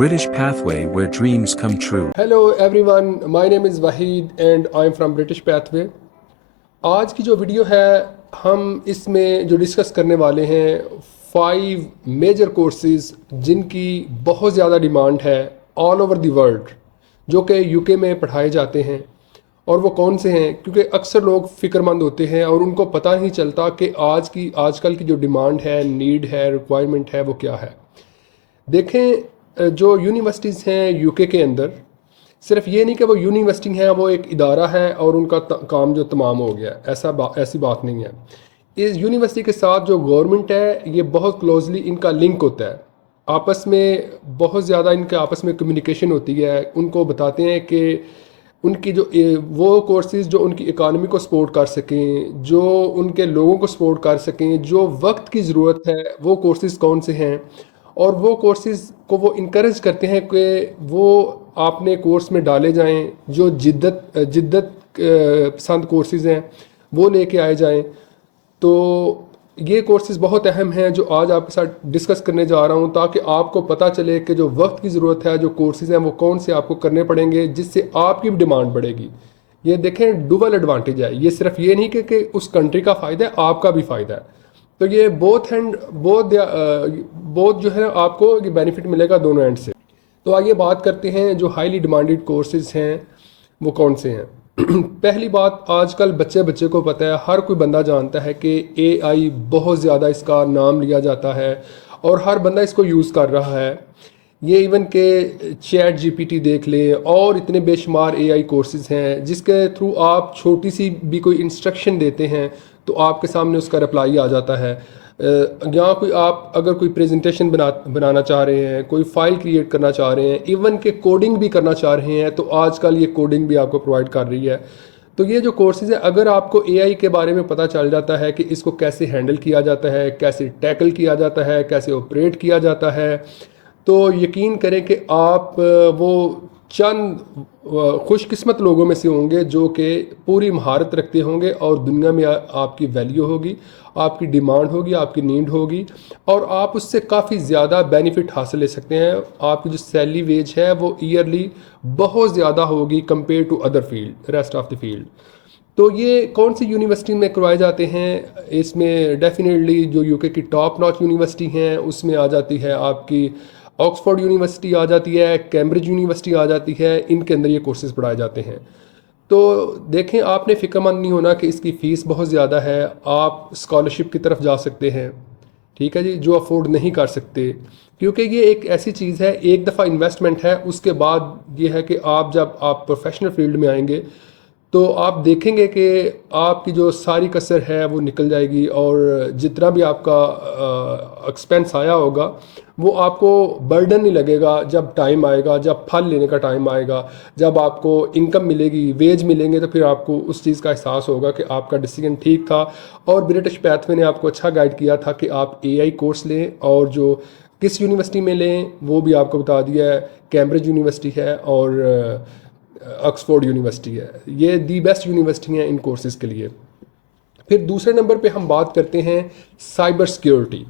British Pathway, where dreams come true. Hello everyone, my name is Wahid and I am from British Pathway. आज की जो video है हम इसमें जो डिस्कस करने वाले हैं 5 मेजर कोर्सेज जिनकी बहुत ज़्यादा डिमांड है ऑल ओवर द वर्ल्ड, जो कि यूके में पढ़ाए जाते हैं। और वो कौन से हैं, क्योंकि अक्सर लोग फ़िक्रमंद होते हैं और उनको पता नहीं चलता कि आजकल की जो डिमांड है, नीड है, रिक्वायरमेंट है, वो क्या है। देखें, जो यूनिवर्सिटीज़ हैं यूके के अंदर, सिर्फ ये नहीं कि वो यूनिवर्सिटी है, वो एक इदारा है और उनका काम जो तमाम हो गया, ऐसी बात नहीं है। इस यूनिवर्सिटी के साथ जो गवर्नमेंट है, ये बहुत क्लोजली इनका लिंक होता है, आपस में बहुत ज़्यादा इनके आपस में कम्युनिकेशन होती है। उनको बताते हैं कि उनकी जो वो कोर्सेज़ जो उनकी इकानमी को सपोर्ट कर सकें, जो उनके लोगों को सपोर्ट कर सकें, जो वक्त की ज़रूरत है, वो कोर्सेज़ कौन से हैं। और वो कोर्सेज़ को वो इनकरेज करते हैं कि वो आपने कोर्स में डाले जाएं, जो जिद्दत पसंद कोर्सेज़ हैं वो लेके आए जाएं। तो ये कोर्सेज़ बहुत अहम हैं जो आज आपके साथ डिस्कस करने जा रहा हूं, ताकि आपको पता चले कि जो वक्त की ज़रूरत है, जो कोर्सेज़ हैं वो कौन से आपको करने पड़ेंगे, जिससे आपकी भी डिमांड बढ़ेगी। ये देखें, डबल एडवांटेज है। ये सिर्फ ये नहीं कि उस कंट्री का फ़ायदा है, आपका भी फ़ायदा है। तो ये बोथ जो है आपको ये बेनिफिट मिलेगा दोनों एंड से। तो आइए बात करते हैं जो हाईली डिमांडेड कोर्सेज़ हैं वो कौन से हैं। पहली बात, आजकल बच्चे को पता है, हर कोई बंदा जानता है कि एआई बहुत ज़्यादा इसका नाम लिया जाता है और हर बंदा इसको यूज़ कर रहा है। ये इवन के चैट जीपीटी देख लें और इतने बेशुमार एआई कोर्सेज़ हैं जिसके थ्रू आप छोटी सी भी कोई इंस्ट्रक्शन देते हैं तो आपके सामने उसका रिप्लाई आ जाता है। या कोई आप अगर कोई प्रेजेंटेशन बनाना चाह रहे हैं, कोई फ़ाइल क्रिएट करना चाह रहे हैं, इवन के कोडिंग भी करना चाह रहे हैं, तो आजकल ये कोडिंग भी आपको प्रोवाइड कर रही है। तो ये जो कोर्सेज़ है, अगर आपको एआई के बारे में पता चल जाता है कि इसको कैसे हैंडल किया जाता है, कैसे टैकल किया जाता है, कैसे ऑपरेट किया जाता है, तो यकीन करें कि आप वो चंद खुशकिस्मत लोगों में से होंगे जो कि पूरी महारत रखते होंगे और दुनिया में आपकी वैल्यू होगी, आपकी डिमांड होगी, आपकी नीड होगी और आप उससे काफ़ी ज़्यादा बेनिफिट हासिल ले सकते हैं। आपकी जो सैलरी वेज है वो ईयरली बहुत ज़्यादा होगी compare to other field, rest of the field. तो ये कौन सी यूनिवर्सिटी में करवाए जाते हैं? इसमें डेफिनेटली जो यूके की टॉप नॉच यूनिवर्सिटी हैं उसमें आ जाती है आपकी ऑक्सफोर्ड यूनिवर्सिटी आ जाती है, कैम्ब्रिज यूनिवर्सिटी आ जाती है। इनके अंदर ये कोर्सेज़ पढ़ाए जाते हैं। तो देखें, आपने फ़िक्रमंद नहीं होना कि इसकी फ़ीस बहुत ज़्यादा है। आप स्कॉलरशिप की तरफ जा सकते हैं, ठीक है जी, जो अफोर्ड नहीं कर सकते, क्योंकि ये एक ऐसी चीज़ है, एक दफ़ा इन्वेस्टमेंट है, उसके बाद ये है कि जब आप प्रोफेशनल फील्ड में आएंगे तो आप देखेंगे कि आपकी जो सारी कसर है वो निकल जाएगी और जितना भी आपका एक्सपेंस आया होगा वो आपको बर्डन नहीं लगेगा। जब टाइम आएगा, जब फल लेने का टाइम आएगा, जब आपको इनकम मिलेगी, वेज मिलेंगे, तो फिर आपको उस चीज़ का एहसास होगा कि आपका डिसीजन ठीक था। और ब्रिटिश पैथवे ने आपको अच्छा गाइड किया था कि आप एआई कोर्स लें, और जो किस यूनिवर्सिटी में लें वो भी आपको बता दिया है। कैम्ब्रिज यूनिवर्सिटी है और ऑक्सफोर्ड यूनिवर्सिटी है। ये दी बेस्ट यूनिवर्सिटी हैं इन कोर्सेज़ के लिए। फिर दूसरे नंबर पे हम बात करते हैं साइबर सिक्योरिटी।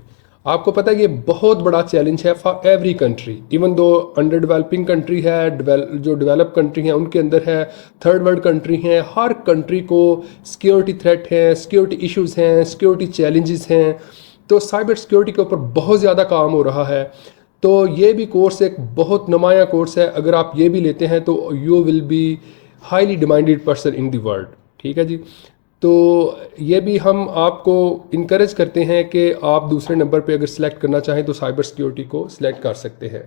आपको पता है ये बहुत बड़ा चैलेंज है for every country, even though under developing country है, जो डेवलप कंट्री हैं उनके अंदर है, थर्ड वर्ल्ड कंट्री हैं, हर कंट्री को सिक्योरिटी थ्रेट है, सिक्योरिटी इश्यूज़ हैं, सिक्योरिटी चैलेंजेस हैं। तो साइबर सिक्योरिटी के ऊपर बहुत ज़्यादा काम हो रहा है। तो ये भी कोर्स एक बहुत नुमाया कोर्स है। अगर आप ये भी लेते हैं तो you will be highly demanded person in the world, ठीक है जी। तो ये भी हम आपको इनकरेज करते हैं कि आप दूसरे नंबर पे अगर सिलेक्ट करना चाहें तो साइबर सिक्योरिटी को सिलेक्ट कर सकते हैं।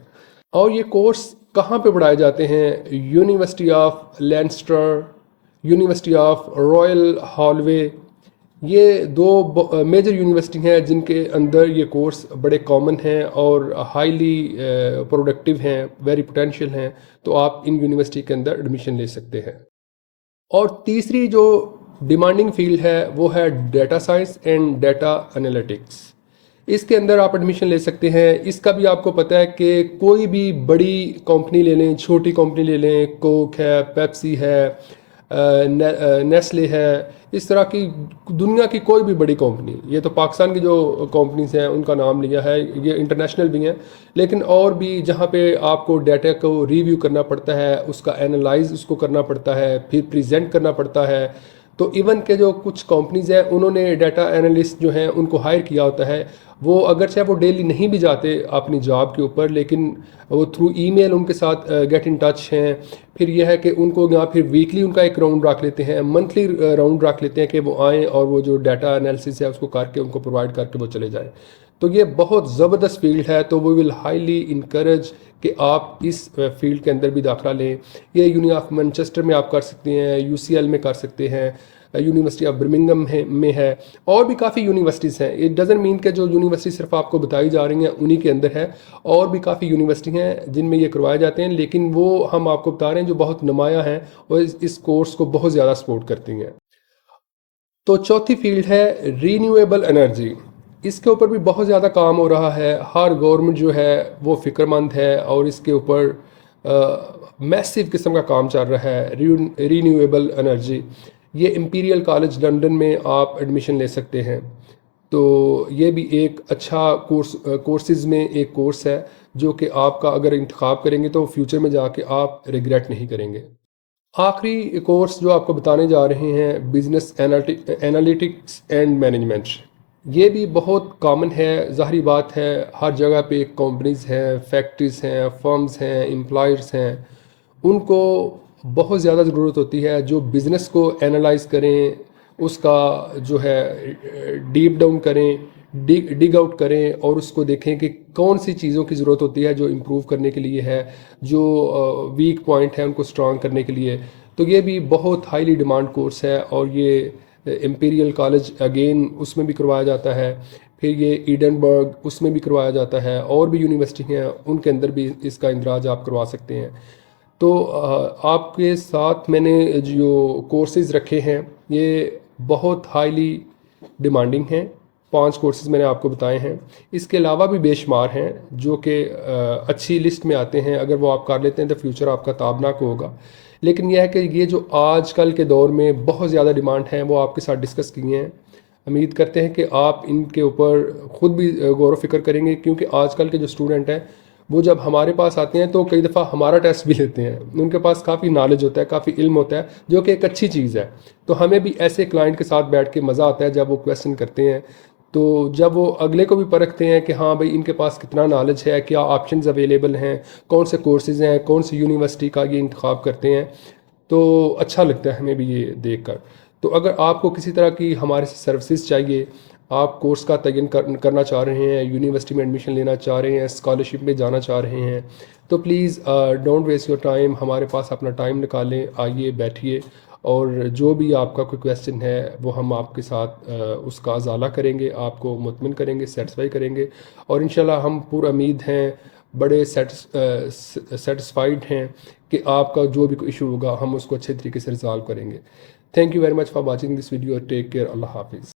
और ये कोर्स कहाँ पे पढ़ाए जाते हैं? University of Lancaster, University of Royal Holloway, ये दो मेजर यूनिवर्सिटी हैं जिनके अंदर ये कोर्स बड़े कॉमन हैं और हाईली प्रोडक्टिव हैं, वेरी पोटेंशियल हैं। तो आप इन यूनिवर्सिटी के अंदर एडमिशन ले सकते हैं। और तीसरी जो डिमांडिंग फील्ड है वो है data science and data analytics. इसके अंदर आप एडमिशन ले सकते हैं। इसका भी आपको पता है कि कोई भी बड़ी कंपनी ले लें, छोटी कंपनी ले लें, कोक है, पेप्सी है, نیسلے ہے، اس طرح کی دنیا کی کوئی بھی بڑی کمپنی، یہ تو پاکستان کی جو کمپنیز ہیں ان کا نام لیا ہے، یہ انٹرنیشنل بھی ہیں، لیکن اور بھی جہاں پہ آپ کو ڈیٹا کو ریویو کرنا پڑتا ہے، اس کا اینالائز اس کو کرنا پڑتا ہے، پھر پریزنٹ کرنا پڑتا ہے. تو ایون کے جو کچھ کمپنیز ہیں انہوں نے ڈیٹا انالسٹ جو ہیں ان کو ہائر کیا ہوتا ہے. وہ اگرچہ وہ ڈیلی نہیں بھی جاتے اپنی جاب کے اوپر، لیکن وہ تھرو ای میل ان کے ساتھ گیٹ ان ٹچ ہیں. پھر یہ ہے کہ ان کو یہاں پھر ویکلی ان کا ایک راؤنڈ رکھ لیتے ہیں، منتھلی راؤنڈ رکھ لیتے ہیں کہ وہ آئیں اور وہ جو ڈیٹا انالیسس ہے اس کو کر کے ان کو پرووائڈ کر کے وہ چلے جائیں. تو یہ بہت زبردست فیلڈ ہے، تو وی ول ہائیلی انکریج کہ آپ اس فیلڈ کے اندر بھی داخلہ لیں. یہ یونی آف مانچسٹر میں آپ کر سکتے ہیں، یو سی ایل میں کر سکتے ہیں، یونیورسٹی آف برمنگم میں ہے، اور بھی کافی یونیورسٹیز ہیں. اٹ ڈزنٹ مین کہ جو یونیورسٹی صرف آپ کو بتائی جا رہی ہیں انہی کے اندر ہے، اور بھی کافی یونیورسٹی ہیں جن میں یہ کروائے جاتے ہیں، لیکن وہ ہم آپ کو بتا رہے ہیں جو بہت نمایاں ہیں اور اس کورس کو بہت زیادہ سپورٹ کرتی ہیں. تو چوتھی فیلڈ ہے رینیویبل انرجی. اس کے اوپر بھی بہت زیادہ کام ہو رہا ہے، ہر گورنمنٹ جو ہے وہ فکر مند ہے اور اس کے اوپر میسیو قسم کا کام چل رہا ہے. رینیویبل انرجی، یہ امپیریل کالج لنڈن میں آپ ایڈمیشن لے سکتے ہیں. تو یہ بھی ایک اچھا کورسز میں ایک کورس ہے جو کہ آپ کا اگر انتخاب کریں گے تو فیوچر میں جا کے آپ ریگریٹ نہیں کریں گے. آخری کورس جو آپ کو بتانے جا رہے ہیں بزنس انالیٹکس اینڈ مینجمنٹ. یہ بھی بہت کامن ہے، ظاہری بات ہے، ہر جگہ پہ کمپنیز ہیں، فیکٹریز ہیں، فرمز ہیں، امپلائرز ہیں، ان کو بہت زیادہ ضرورت ہوتی ہے جو بزنس کو انالائز کریں، اس کا جو ہے ڈیپ ڈاؤن کریں، ڈگ آؤٹ کریں اور اس کو دیکھیں کہ کون سی چیزوں کی ضرورت ہوتی ہے جو امپروو کرنے کے لیے ہے، جو ویک پوائنٹ ہے ان کو اسٹرانگ کرنے کے لیے. تو یہ بھی بہت ہائیلی ڈیمانڈ کورس ہے، اور یہ امپیریل کالج اگین اس میں بھی کروایا جاتا ہے. پھر یہ ایڈنبرگ اس میں بھی کروایا جاتا ہے، اور بھی یونیورسٹی ہیں ان کے اندر بھی اس کا اندراج آپ کروا سکتے ہیں. تو آپ کے ساتھ میں نے جو کورسز رکھے ہیں یہ بہت ہائیلی ڈیمانڈنگ ہیں. 5 کورسز میں نے آپ کو بتائے ہیں، اس کے علاوہ بھی بے شمار ہیں جو کہ اچھی لسٹ میں آتے ہیں. اگر وہ آپ کر لیتے ہیں تو فیوچر آپ کا تابناک ہوگا. لیکن یہ ہے کہ یہ جو آج کل کے دور میں بہت زیادہ ڈیمانڈ ہیں وہ آپ کے ساتھ ڈسکس کیے ہیں. امید کرتے ہیں کہ آپ ان کے اوپر خود بھی غور و فکر کریں گے، کیونکہ آج کل کے جو اسٹوڈنٹ ہیں وہ جب ہمارے پاس آتے ہیں تو کئی دفعہ ہمارا ٹیسٹ بھی لیتے ہیں. ان کے پاس کافی نالج ہوتا ہے، کافی علم ہوتا ہے، جو کہ ایک اچھی چیز ہے. تو ہمیں بھی ایسے کلائنٹ کے ساتھ بیٹھ کے مزہ آتا ہے جب وہ کویسچن کرتے ہیں، تو جب وہ اگلے کو بھی پرکھتے ہیں کہ ہاں بھائی ان کے پاس کتنا نالج ہے، کیا آپشنز اویلیبل ہیں، کون سے کورسز ہیں، کون سی یونیورسٹی کا یہ انتخاب کرتے ہیں. تو اچھا لگتا ہے ہمیں بھی یہ دیکھ کر. تو اگر آپ کو کسی طرح کی ہمارے سے سروسز چاہیے، آپ کورس کا تعین کرنا چاہ رہے ہیں، یونیورسٹی میں ایڈمیشن لینا چاہ رہے ہیں، اسکالرشپ میں جانا چاہ رہے ہیں، تو please don't waste your time, ہمارے پاس اپنا ٹائم نکالیں، آئیے بیٹھیے، اور جو بھی آپ کا کوئی کویسچن ہے وہ ہم آپ کے ساتھ اس کا ازالہ کریں گے، آپ کو مطمئن کریں گے، سیٹسفائی کریں گے. اور انشاءاللہ ہم پر امید ہیں، بڑے سیٹسفائیڈ ہیں کہ آپ کا جو بھی کوئی ایشو ہوگا ہم اس کو اچھے طریقے سے ریزالو کریں گے. Thank you very much for watching this video. Take care. اللہ حافظ.